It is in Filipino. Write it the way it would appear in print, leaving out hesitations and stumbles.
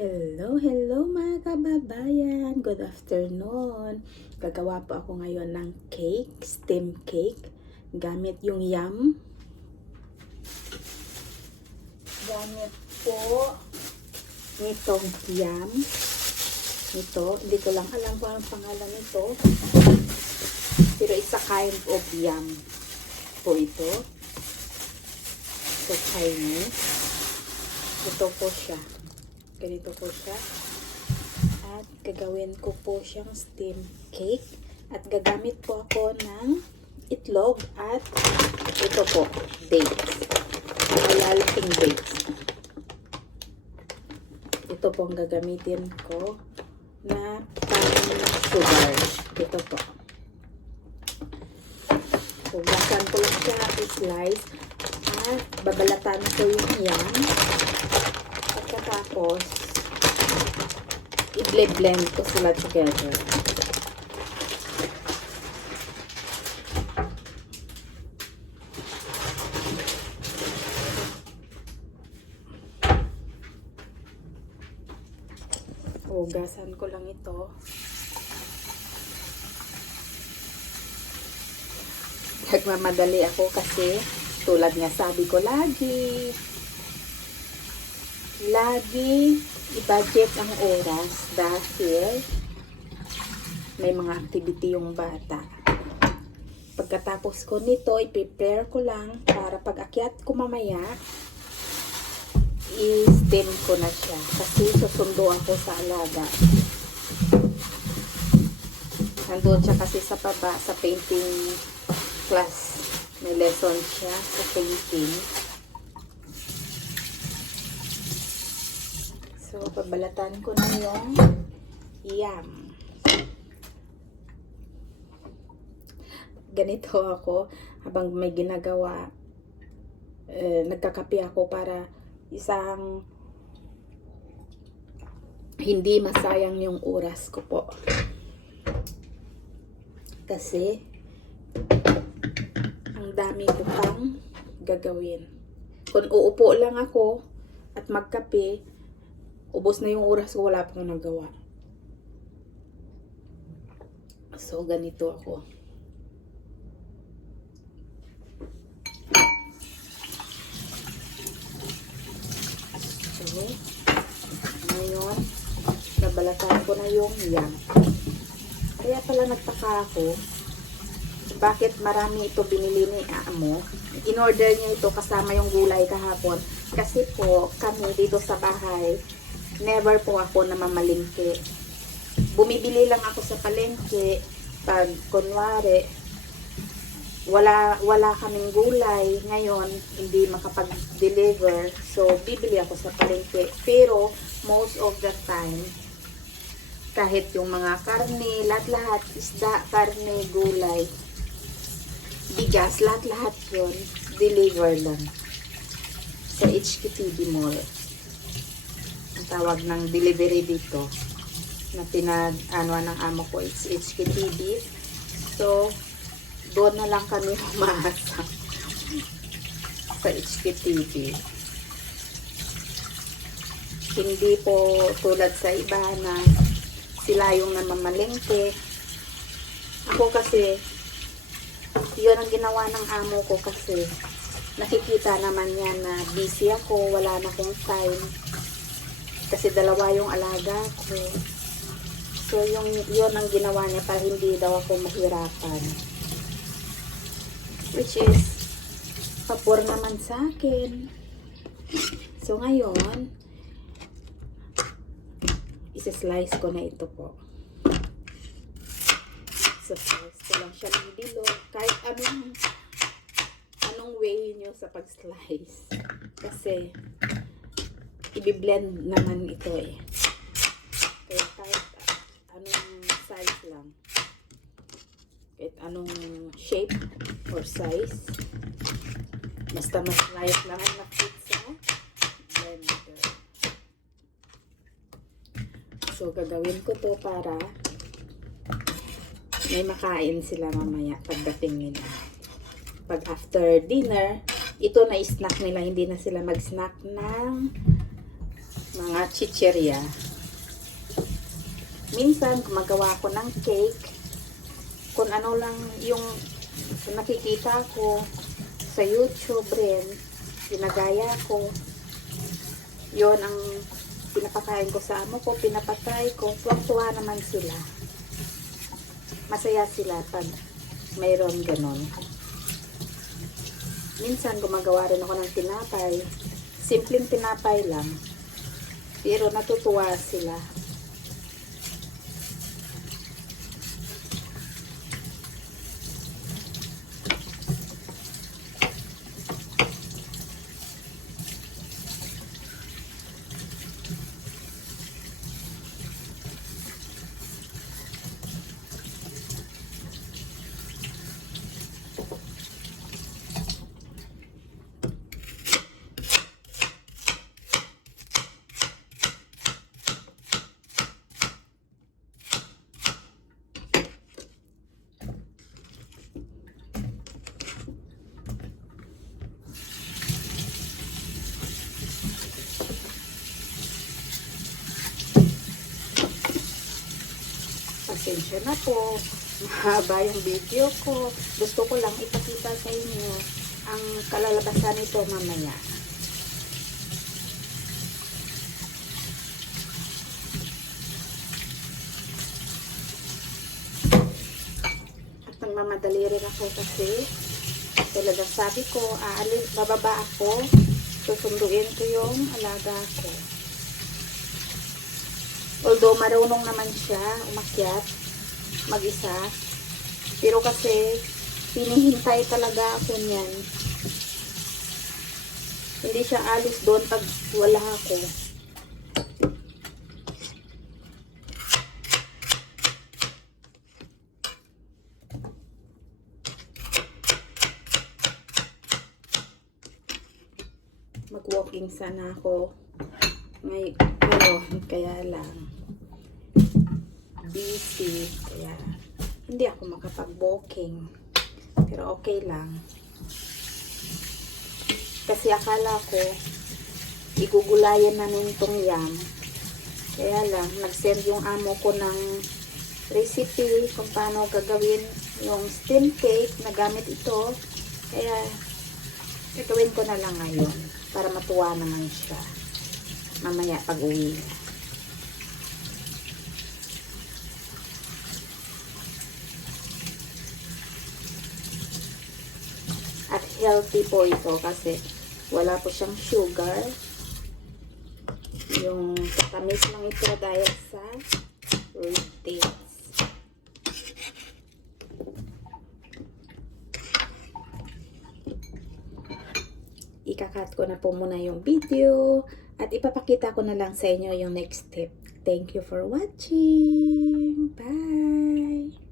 Hello mga kababayan. Good afternoon. Gagawa po ako ngayon ng cake, steam cake. Gamit yung yam. Gamit po nitong yam. Ito, hindi ko lang alam kung anong pangalan nito. Pero it's a kind of yam po ito. So, Chinese. Ito po siya. Ganito po siya. At gagawin ko po siyang steam cake. At gagamit po ako ng itlog at ito po, dates. Malalaking dates. Ito po ang gagamitin ko na pang-sugar. Ito po. Hugasan ko lang siya, i-slice. At babalatan ko yung yan. Pagkatapos, i-blend ko sila together. Hugasan ko lang ito. Nagmamadali ako kasi tulad nga sabi ko lagi i-budget ang oras dahil may mga activity yung bata. Pagkatapos ko nito, i-prepare ko lang para pag akyat ko mamaya, i-steam ko na siya kasi susundo ako sa alaga. Nandun siya kasi sa baba sa painting class. May lesson siya sa painting. So, pabalatan ko na yung yam. Ganito ako, habang may ginagawa, nagkakape ako para isang hindi masayang yung oras ko po. Kasi, ang dami ko pang gagawin. Kung uupo lang ako at magkape, ubos na yung oras ko, wala pang nagawa. So, ganito ako. So, ngayon, nabalatan ko na yung yam. Kaya pala nagtaka ako, bakit marami ito binili ni Amo. In-order niya ito kasama yung gulay kahapon. Kasi po, kami dito sa bahay, never po ako namamalingke. Bumibili lang ako sa palengke pag kunwari wala kaming gulay ngayon, hindi makapag-deliver, so bibili ako sa palengke. Pero most of the time, kahit yung mga karne, lahat-lahat, isda, karne, gulay, bigas, lahat-lahat yun, deliver lang sa HKTV Mall. Ang tawag ng delivery dito na pinag-ano ng amo ko, it's HKTV. So, doon na lang kami umaasa sa HKTV. Hindi po tulad sa iba na sila yung namamalengke. Ako kasi, yun ang ginawa ng amo ko kasi nakikita naman niya na busy ako, wala na akong time. Kasi dalawa yung alaga ko. So, yun ang ginawa niya para hindi daw ako mahirapan. Which is, papor naman sa akin. So, ngayon, isa-slice ko na ito po. Isa-slice ko lang siya ng bilog. Kahit anong way nyo sa pag-slice. Kasi, i-blend naman ito eh. Kaya kahit anong size lang. Kahit anong shape or size. Basta mas-slice lang ang na-fit sa blender. So, gagawin ko to para may makain sila mamaya pagdating nila. Pag after dinner, ito na snack nila, hindi na sila mag-snack ng mga chichirya. Minsan, gumagawa ko ng cake. Kung ano lang yung nakikita ko sa YouTube rin, ginagaya ko. Yon ang pinapakain ko sa amo ko, pinapatay ko. Tuwang-tuwa naman sila. Masaya sila pag mayroon ganon. Minsan, gumagawa rin ako ng tinapay. Simpleng tinapay lang. Pero natutuwa sila. Pasensya na po. Mahaba yung video ko. Gusto ko lang ipakita sa inyo ang kalalabasan nito mamaya. At nagmamadali rin ako kasi talagang sabi ko, bababa ako, susunduin ko yung alaga ko. Although marunong naman siya umakyat mag-isa, pero kasi hinihintay talaga ako niyan. Hindi siya alis doon pag wala ako. Mag-walking sana ako ngayon, kaya lang busy, kaya hindi ako makapag-walking, pero okay lang kasi akala ko igugulayan na nitong yam, kaya lang nag-send yung amo ko ng recipe kung paano gagawin yung steam cake na gamit ito, kaya gagawin ko na lang ngayon para matuwa naman siya mamaya pag uwi niya. At healthy po ito kasi wala po siyang sugar. Yung katamis lang ito dahil sa root dates. Ikakat ko na po muna yung video at ipapakita ko na lang sa inyo yung next step. Thank you for watching. Bye!